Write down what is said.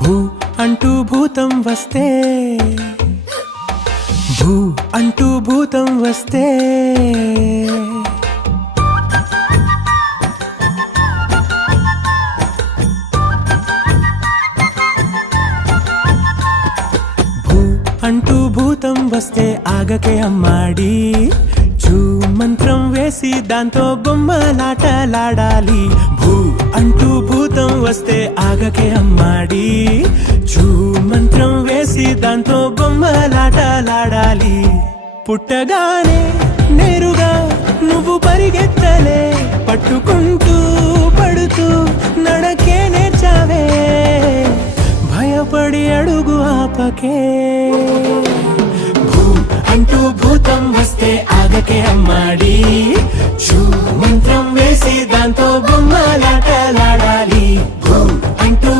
భూ అంటూ భూతం వస్తే, భూ అంటూ భూతం వస్తే, భూ అంటూ భూతం వస్తే ఆగకే అమ్మాడి, చూ మంత్రం వేసి దాంతో బొమ్మలాటలాడాలి. భూ అంటూ భూతం వస్తే ఆగకే అమ్మాడి, చూ మంత్రం వేసి దాంతో బొమ్మలాటలాడాలి. పుట్టగానే నేరుగా నువ్వు పరిగెత్తలే, పట్టుకుంటూ పడుతూ నడకే నేర్చావే, భయపడి అడుగు ఆపకే. భూ అంటూ భూతం వస్తే ఆగకే అమ్మాడి, చూ మంత్రం వేసి దాంతో బొమ్మలాటలా